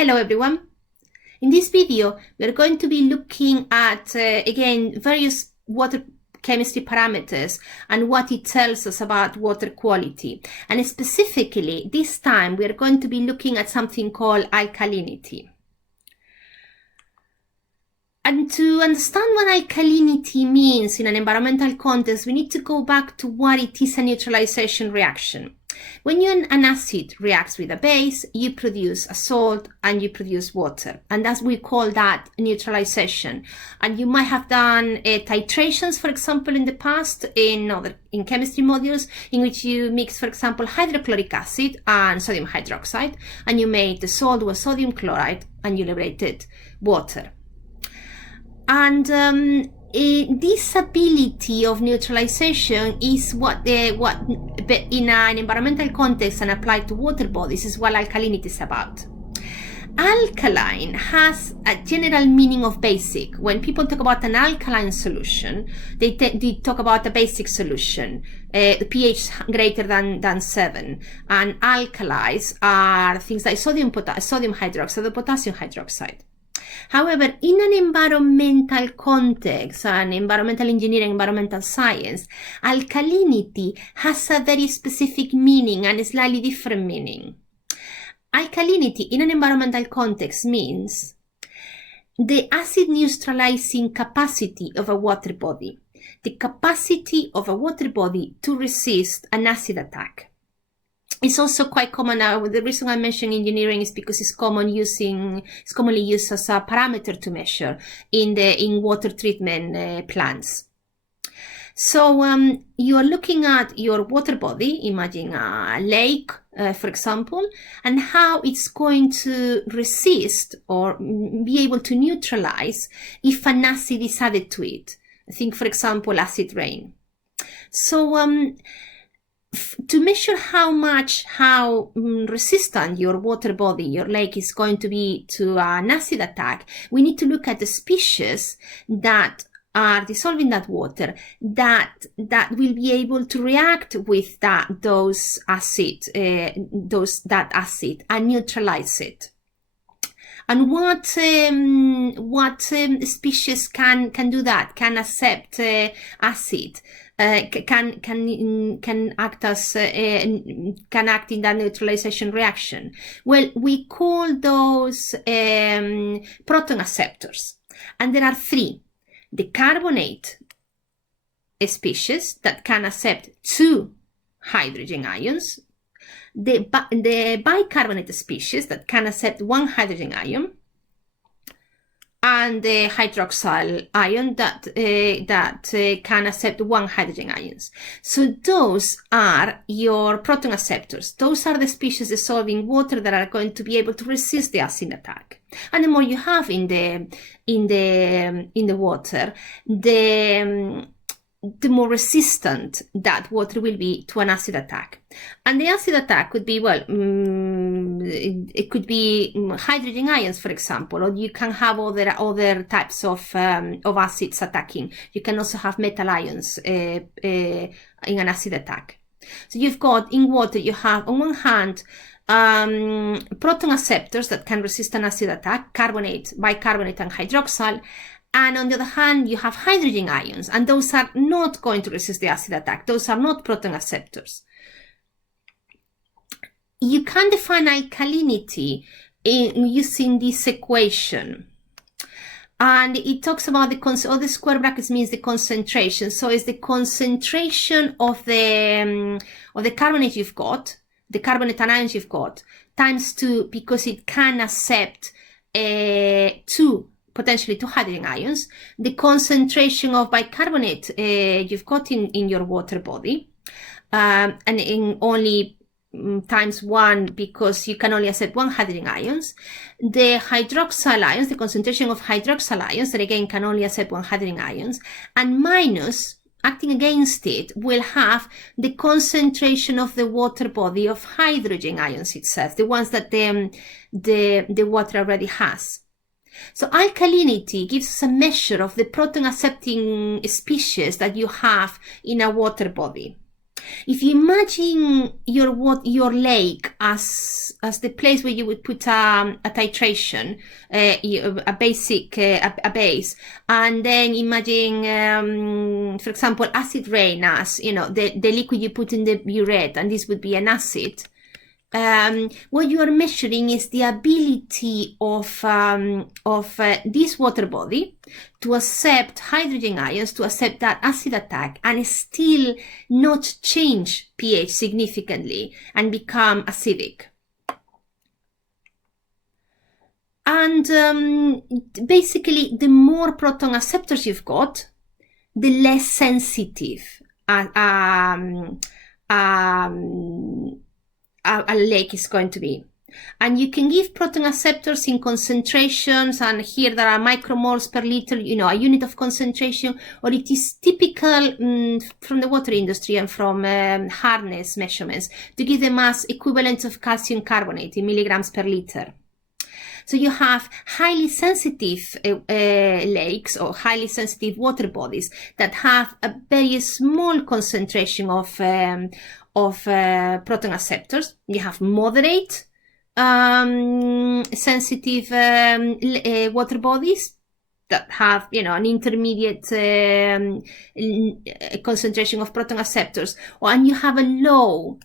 Hello everyone. In this video, we're going to be looking at, again, various water chemistry parameters and what it tells us about water quality. And specifically, this time, we're going to be looking at something called alkalinity. And to understand what alkalinity means in an environmental context, we need to go back to what it is a neutralization reaction. When an acid reacts with a base, you produce a salt and you produce water. And as we call that neutralization. And you might have done titrations, for example, in the past in chemistry modules in which you mix, for example, hydrochloric acid and sodium hydroxide. And you made the salt with sodium chloride and you liberated water. And this ability of neutralization is what in an environmental context and applied to water bodies is what alkalinity is about. Alkaline has a general meaning of basic. When people talk about an alkaline solution, they talk about a basic solution, the pH greater than 7. And alkalis are things like sodium hydroxide or potassium hydroxide. However, in an environmental context, and environmental engineering, environmental science, alkalinity has a very specific meaning and a slightly different meaning. Alkalinity in an environmental context means the acid neutralizing capacity of a water body, the capacity of a water body to resist an acid attack. It's also quite common now. The reason I mention engineering is because it's commonly used as a parameter to measure in water treatment plants. So you are looking at your water body, imagine a lake, for example, and how it's going to resist or be able to neutralize if an acid is added to it. Think, for example, acid rain. So to measure how resistant your water body, your lake, is going to be to an acid attack, we need to look at the species that are dissolving that water that will be able to react with that acid and neutralize it. And what species can do that? Can accept acid? Can act in that neutralization reaction? Well, we call those proton acceptors, and there are 3: the carbonate species that can accept 2 hydrogen ions, the bicarbonate species that can accept 1 hydrogen ion, and the hydroxyl ion that can accept 1 hydrogen ions. So those are your proton acceptors. Those are the species dissolving water that are going to be able to resist the acid attack. And the more you have in the water, the more resistant that water will be to an acid attack. And the acid attack could be, well, it could be hydrogen ions, for example, or you can have other types of acids attacking. You can also have metal ions in an acid attack. So you've got, in water, you have, on one hand, proton acceptors that can resist an acid attack, carbonate, bicarbonate, and hydroxyl. And on the other hand, you have hydrogen ions, and those are not going to resist the acid attack. Those are not proton acceptors. You can define alkalinity using this equation. And it talks about all the square brackets means the concentration. So it's the concentration of the carbonate you've got, the carbonate anions you've got, times 2, because it can accept potentially 2 hydrogen ions, the concentration of bicarbonate you've got in your water body, and in only times 1 because you can only accept 1 hydrogen ions, the hydroxyl ions, the concentration of hydroxyl ions that again can only accept 1 hydrogen ions, and minus, acting against it, will have the concentration of the water body of hydrogen ions itself, the ones that the water already has. So alkalinity gives us a measure of the proton accepting species that you have in a water body. If you imagine your lake as the place where you would put a titration, a base, and then imagine, for example, acid rain as, you know, the liquid you put in the burette, and this would be an acid. What you are measuring is the ability of this water body to accept hydrogen ions, to accept that acid attack, and still not change pH significantly and become acidic. And basically, the more proton acceptors you've got, the less sensitive a lake is going to be. And you can give proton acceptors in concentrations, and here there are micromoles per liter, you know, a unit of concentration, or it is typical from the water industry and from hardness measurements to give them as equivalents of calcium carbonate in milligrams per liter. So you have highly sensitive lakes or highly sensitive water bodies that have a very small concentration of proton acceptors. You have moderate sensitive water bodies that have, you know, an intermediate concentration of proton acceptors, and you have a low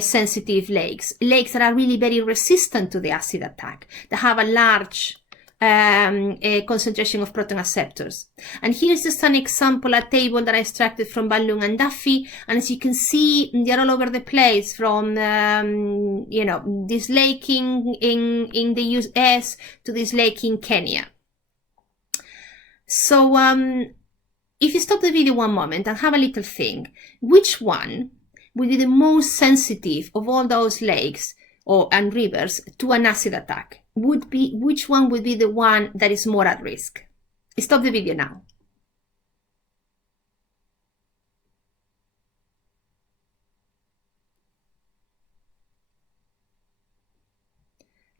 sensitive lakes that are really very resistant to the acid attack, that have a large concentration of proton acceptors. And here's just an example, a table that I extracted from Van Loon and Duffy, and as you can see, they're all over the place, from you know, this lake in the US to this lake in Kenya. So if you stop the video one moment and have a little think, which one would be the most sensitive of all those lakes and rivers to an acid attack? Which one would be the one that is more at risk? Stop the video now.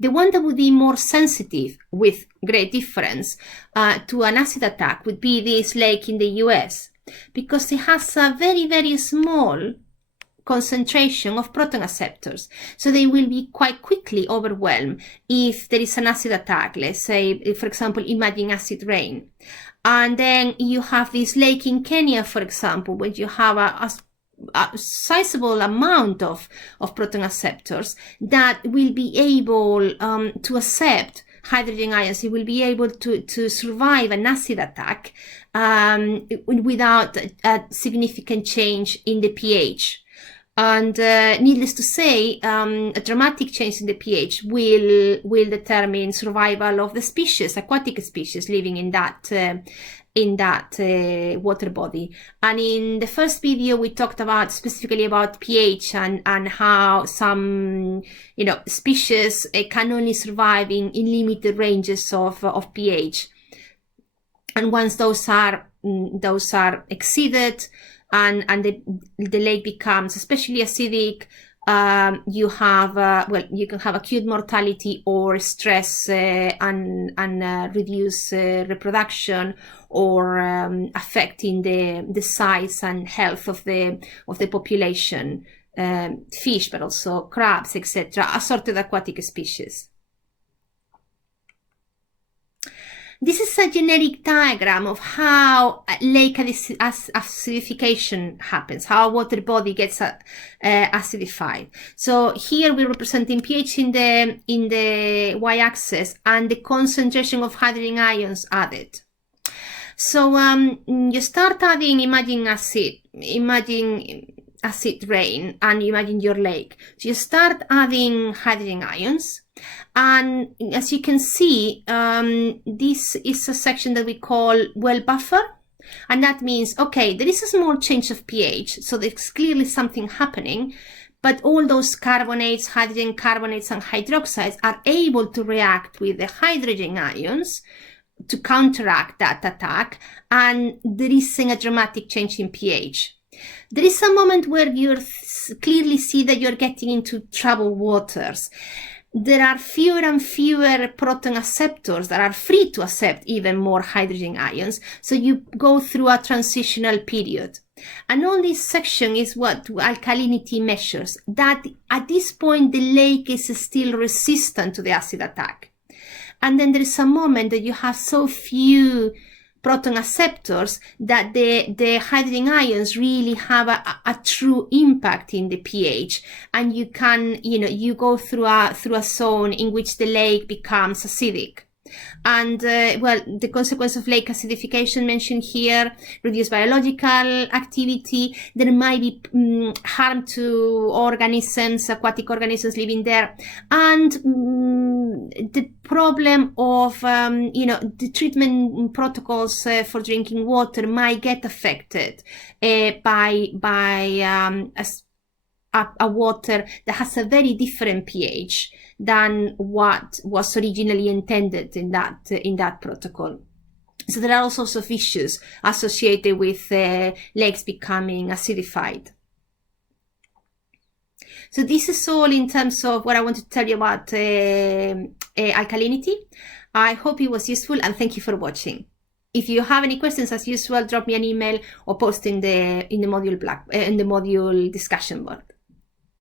The one that would be more sensitive, with great difference, to an acid attack would be this lake in the US, because it has a very, very small concentration of proton acceptors, so they will be quite quickly overwhelmed if there is an acid attack. Let's say, for example, imagine acid rain, and then you have this lake in Kenya, for example, where you have a sizable amount of proton acceptors that will be able to accept hydrogen ions. It will be able to survive an acid attack without a significant change in the pH. And needless to say, a dramatic change in the pH will determine survival of the species, aquatic species living in that water body. And in the first video, we talked about specifically about pH and how some, you know, species can only survive in limited ranges of pH. And once those are exceeded, and the lake becomes especially acidic, you can have acute mortality or stress and reduce reproduction, or affecting the size and health of the population, fish, but also crabs, etc., assorted aquatic species. This is a generic diagram of how lake acidification happens, how a water body gets acidified. So here we're representing pH in the y-axis and the concentration of hydrogen ions added. So you start adding, imagine acid rain, and imagine your lake. So you start adding hydrogen ions. And as you can see, this is a section that we call well buffer. And that means, okay, there is a small change of pH, so there's clearly something happening, but all those carbonates, hydrogen carbonates and hydroxides are able to react with the hydrogen ions to counteract that attack, and there isn't a dramatic change in pH. There is a moment where you clearly see that you're getting into troubled waters. there are fewer and fewer proton acceptors that are free to accept even more hydrogen ions. So you go through a transitional period. And all this section is what alkalinity measures, that at this point the lake is still resistant to the acid attack. And then there is a moment that you have so few proton acceptors that the hydrogen ions really have a true impact in the pH, and you can, you go through a zone in which the lake becomes acidic. And well, the consequence of lake acidification mentioned here: reduced biological activity. There might be harm to organisms, aquatic organisms living there, and the problem of the treatment protocols for drinking water might get affected by a water that has a very different pH than what was originally intended in that protocol. So there are all sorts of issues associated with lakes becoming acidified. So this is all in terms of what I want to tell you about alkalinity. I hope it was useful, and thank you for watching. If you have any questions, as usual, drop me an email or post in the module discussion board.